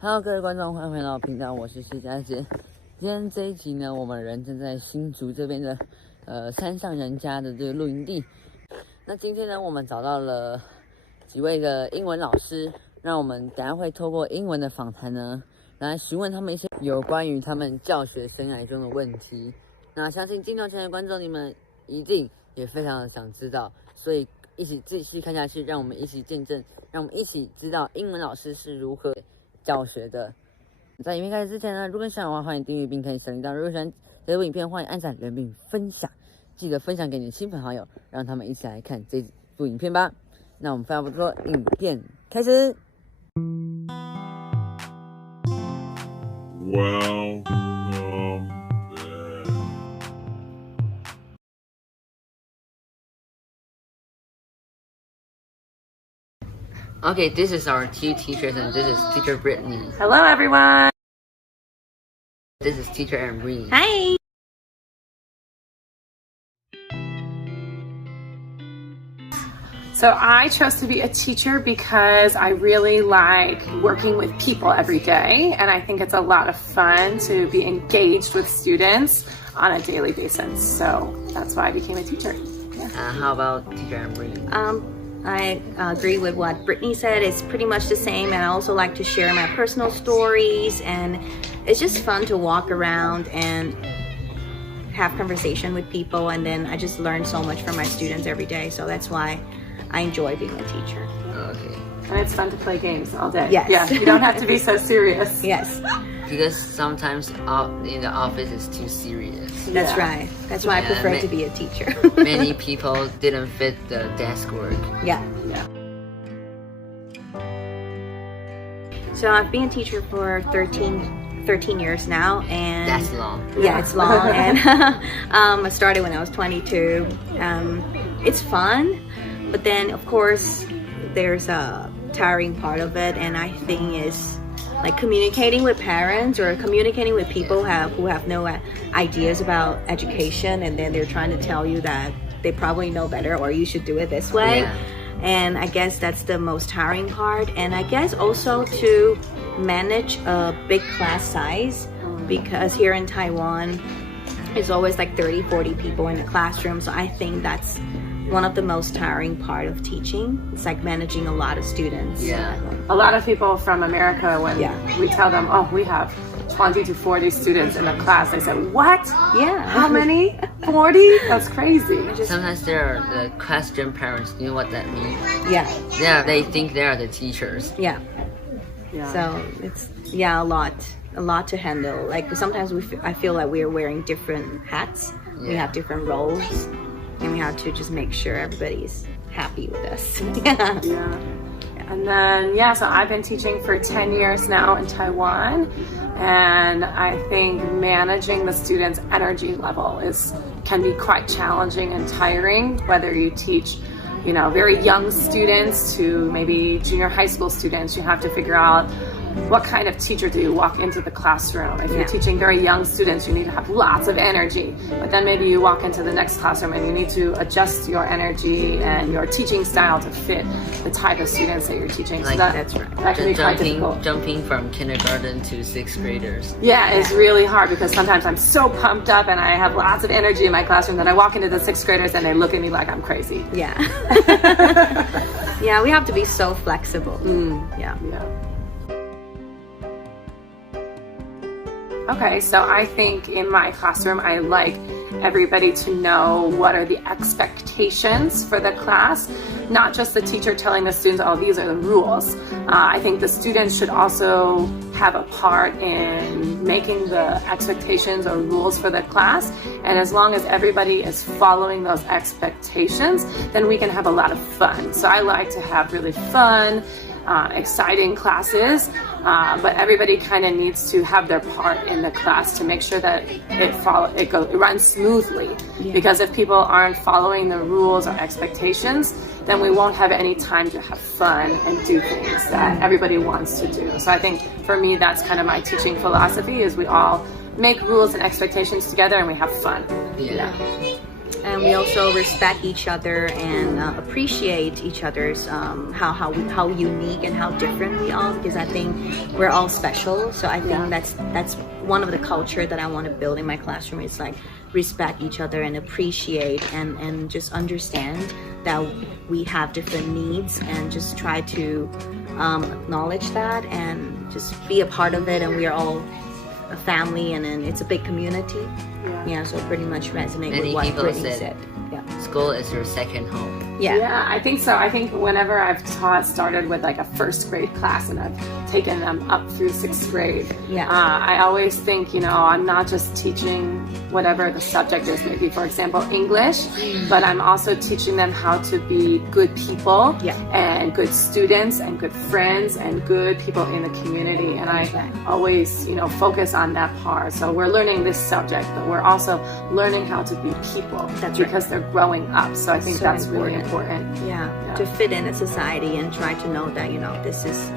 Hello， 各位观众，欢迎回到频道，我是谢佳杰。今天这一集呢，我们人正在新竹这边的山上人家的这个露营地。那今天呢，我们找到了几位的英文老师，让我们等一下会透过英文的访谈呢，来询问他们一些有关于他们教学生涯中的问题。那相信镜头前的观众，你们一定也非常的想知道，所以一起继续看下去，让我们一起见证，让我们一起知道英文老师是如何教学的。在影片开始之前呢，如果你喜欢的话，欢迎订阅并开启小铃铛。如果喜欢这部影片，欢迎按赞、留言并分享，记得分享给你的亲朋好友，让他们一起来看这部影片吧。那我们废话不多说，影片开始。Okay, this is our two teachers, and this is Tr.Brittany. Hello, everyone. This is Tr.Ambreen. Hi. So I chose to be a teacher because I really like working with people every day, and I think it's a lot of fun to be engaged with students on a daily basis. So that's why I became a teacher. Yeah. How about Tr.Ambreen? I agree with what Brittany said. It's pretty much the same, and I also like to share my personal stories, and it's just fun to walk around and have conversation with people, and then I just learn so much from my students every day, so that's why I enjoy being a teacher. Okay. And it's fun to play games all day. Yes. Yeah, you don't have to be so serious. Yes. Because sometimes in the office it's too serious. That's right. That's why I prefer to be a teacher. Many people didn't fit the desk work. Yeah. So I've been a teacher for 13 years now, and that's long. Yeah, it's long. And I started when I was 22. It's fun, but then of course there's a tiring part of it, and I think is like communicating with parents or communicating with people who have no ideas about education, and then they're trying to tell you that they probably know better or you should do it this way. Yeah. And I guess that's the most tiring part. And I guess also to manage a big class size, because here in Taiwan it's always like 30-40 people in the classroom, so I think that's one of the most tiring part of teaching. It's like managing a lot of students. Yeah. A lot of people from America, when we tell them, oh, we have 20 to 40 students in a class, they say, what? Yeah. How many? 40? That's crazy. Sometimes there are the question parents. You know what that means? Yeah. They think they are the teachers. Yeah. So it's a lot to handle. Like sometimes I feel like we're wearing different hats. We have different roles, and we have to just make sure everybody's happy with us. And then, so I've been teaching for 10 years now in Taiwan, and I think managing the students' energy level can be quite challenging and tiring, whether you teach very young students to maybe junior high school students. You have to figure out what kind of teacher do you walk into the classroom. If you're teaching very young students, you need to have lots of energy, but then maybe you walk into the next classroom and you need to adjust your energy and your teaching style to fit the type of students that you're teaching. Like, so that's right. That can be quite difficult. Jumping from kindergarten to 6th graders. Yeah, it's really hard, because sometimes I'm so pumped up and I have lots of energy in my classroom that I walk into the 6th graders and they look at me like I'm crazy. Yeah. Yeah, we have to be so flexible. Yeah. Okay, so I think in my classroom, I like everybody to know what are the expectations for the class, not just the teacher telling the students, oh, these are the rules. I think the students should also have a part in making the expectations or rules for the class, and as long as everybody is following those expectations, then we can have a lot of fun. So I like to have really fun, exciting classes, but everybody kind of needs to have their part in the class to make sure that it runs smoothly. Because if people aren't following the rules or expectations, then we won't have any time to have fun and do things that everybody wants to do. So I think for me, that's kind of my teaching philosophy, is we all make rules and expectations together and we have fun. and we also respect each other and appreciate each other's how unique and how different we are, because I think we're all special. So I think that's one of the culture that I want to build in my classroom. It's like respect each other and appreciate and just understand that we have different needs, and just try to acknowledge that and just be a part of it. And we are all a family, and then it's a big community. Yeah, so pretty much resonate Many with what people Brittany said said. Yeah. School is your second home. Yeah, I think so. I think whenever I've started with like a first grade class and I've taken them up through sixth grade, I always think, I'm not just teaching whatever the subject is, maybe for example English, but I'm also teaching them how to be good people and good students and good friends and good people in the community. And I always, focus on that part. So we're learning this subject, but we're also learning how to be people. That's because they're growing up. So I think So that's important. really important. Yeah, to fit in a society and try to know that, this is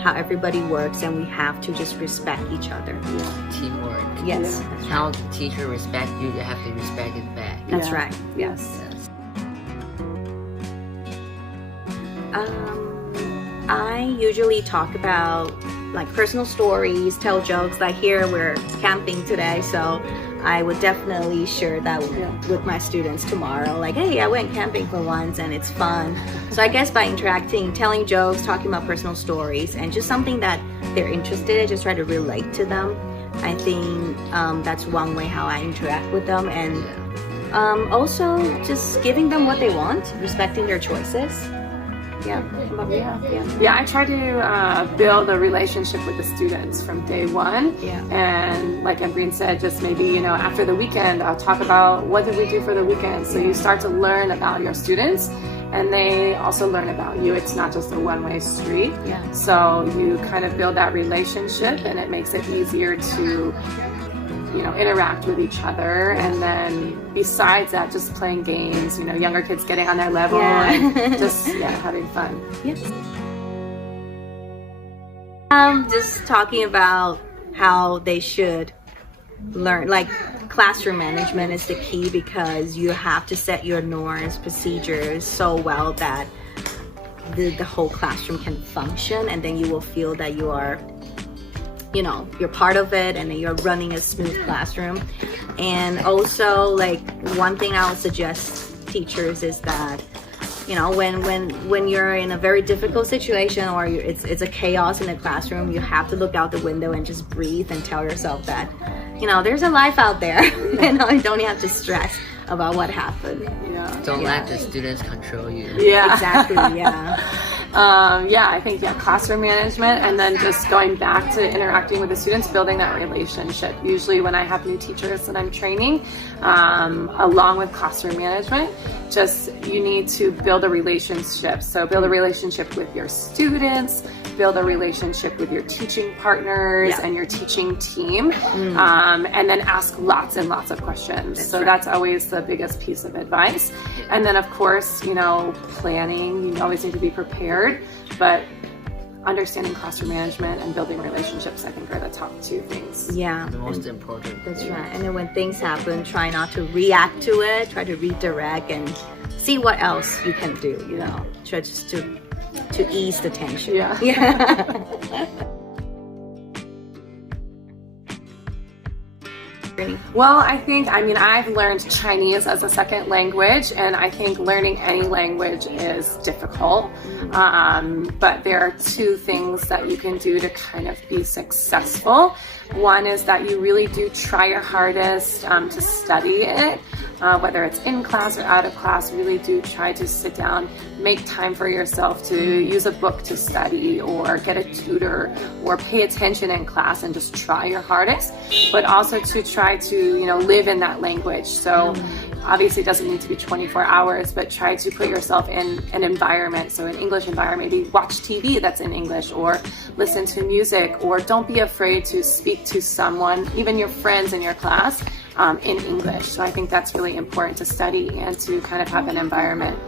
how everybody works, and we have to just respect each other. Teamwork. Yes. That's how the teacher respect you, you have to respect it back. That's right. Yes. I usually talk about like personal stories, tell jokes. Like here we're camping today, so I would definitely share that with my students tomorrow. Like, hey, I went camping for once and it's fun. So I guess by interacting, telling jokes, talking about personal stories, and just something that they're interested in, just try to relate to them. I think that's one way how I interact with them. And also just giving them what they want, respecting their choices. Yeah, I try to build a relationship with the students from day one. And like Tr.Ambreen said, just maybe, after the weekend, I'll talk about what did we do for the weekend. So you start to learn about your students, and they also learn about you. It's not just a one-way street. So you kind of build that relationship, and it makes it easier to interact with each other. And then besides that, just playing games, younger kids getting on their level and just having fun. Just talking about how they should learn, like classroom management is the key, because you have to set your norms, procedures so well that the whole classroom can function, and then you will feel that you are you're part of it, and then you're running a smooth classroom. And also, like, one thing I would suggest teachers is that when you're in a very difficult situation, or it's a chaos in the classroom, you have to look out the window and just breathe and tell yourself that there's a life out there. You don't have to stress about what happened. Don't let the students control you. Exactly. I think classroom management, and then just going back to interacting with the students, building that relationship. Usually when I have new teachers that I'm training, along with classroom management, just you need to build a relationship. So build a relationship with your students, build a relationship with your teaching partners and your teaching team, and then ask lots and lots of questions. That's always the biggest piece of advice. And then of course, planning, you always need to be prepared, but understanding classroom management and building relationships, I think, are the top two things. The most important. That's right. And then when things happen, try not to react to it, try to redirect and see what else you can do, try just to ease the tension. Well, I've learned Chinese as a second language, and I think learning any language is difficult. But there are two things that you can do to kind of be successful. One is that you really do try your hardest to study it, whether it's in class or out of class. Really do try to sit down, make time for yourself to use a book to study, or get a tutor, or pay attention in class and just try your hardest, but also to try to live in that language. So obviously it doesn't need to be 24 hours, but try to put yourself in an environment. So an English environment, maybe watch TV that's in English, or listen to music, or don't be afraid to speak to someone, even your friends in your class, in English. So I think that's really important to study and to kind of have an environment.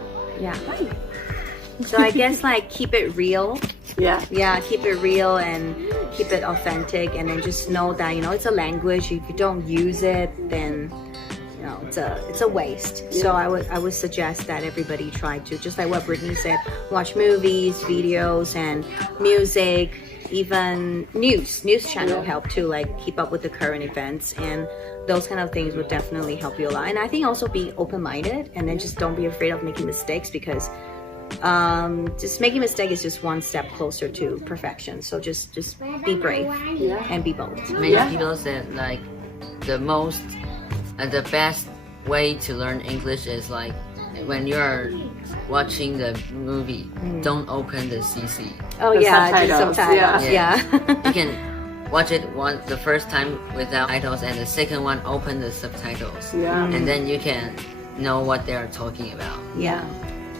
So I guess keep it real. Keep it real and keep it authentic, and then just know that it's a language. If you don't use it, then it's a waste. So I would suggest that everybody try to, just like what Brittany said, watch movies, videos, and music, even news channel help to like keep up with the current events, and those kind of things would definitely help you a lot. And I think also be open-minded, and then just don't be afraid of making mistakes, because just making a mistake is just one step closer to perfection. So just be brave and be bold. Many people said like the best way to learn English is like when you're watching the movie, don't open the CC. Oh the yeah, subtitles. just subtitles. Yeah. You can watch it the first time without titles, and the second one open the subtitles. And then you can know what they are talking about. Yeah.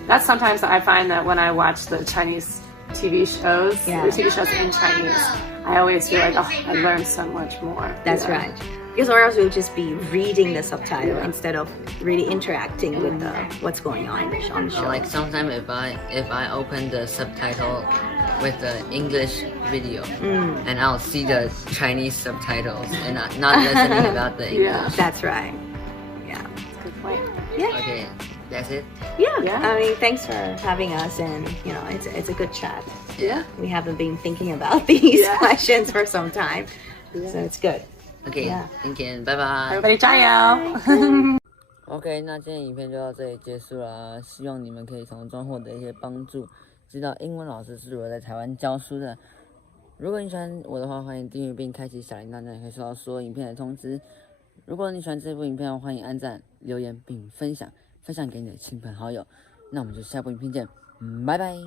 That's sometimes I find that when I watch the Chinese TV shows, the TV shows in Chinese, I always feel like, oh, I learned so much more. That's right. Because or else we'll just be reading the subtitle instead of really interacting with what's going on the show. Like sometimes if I open the subtitle with the English video, and I'll see the Chinese subtitles and not listening about the English. That's right. Yeah. Good point. Yeah. Okay, that's it. Yeah. I mean, thanks for having us, and it's a good chat. Yeah. We haven't been thinking about these questions for some time, so it's good. OK， 今天拜拜。Everybody 加油！OK， 那今天影片就到这里结束啦。希望你们可以从中获得一些帮助，知道英文老师是如何在台湾教书的。如果你喜欢我的话，欢迎订阅并开启小铃铛，这样可以收到所有影片的通知。如果你喜欢这部影片，欢迎按赞、留言并分享给你的亲朋好友。那我们就下部影片见，拜拜。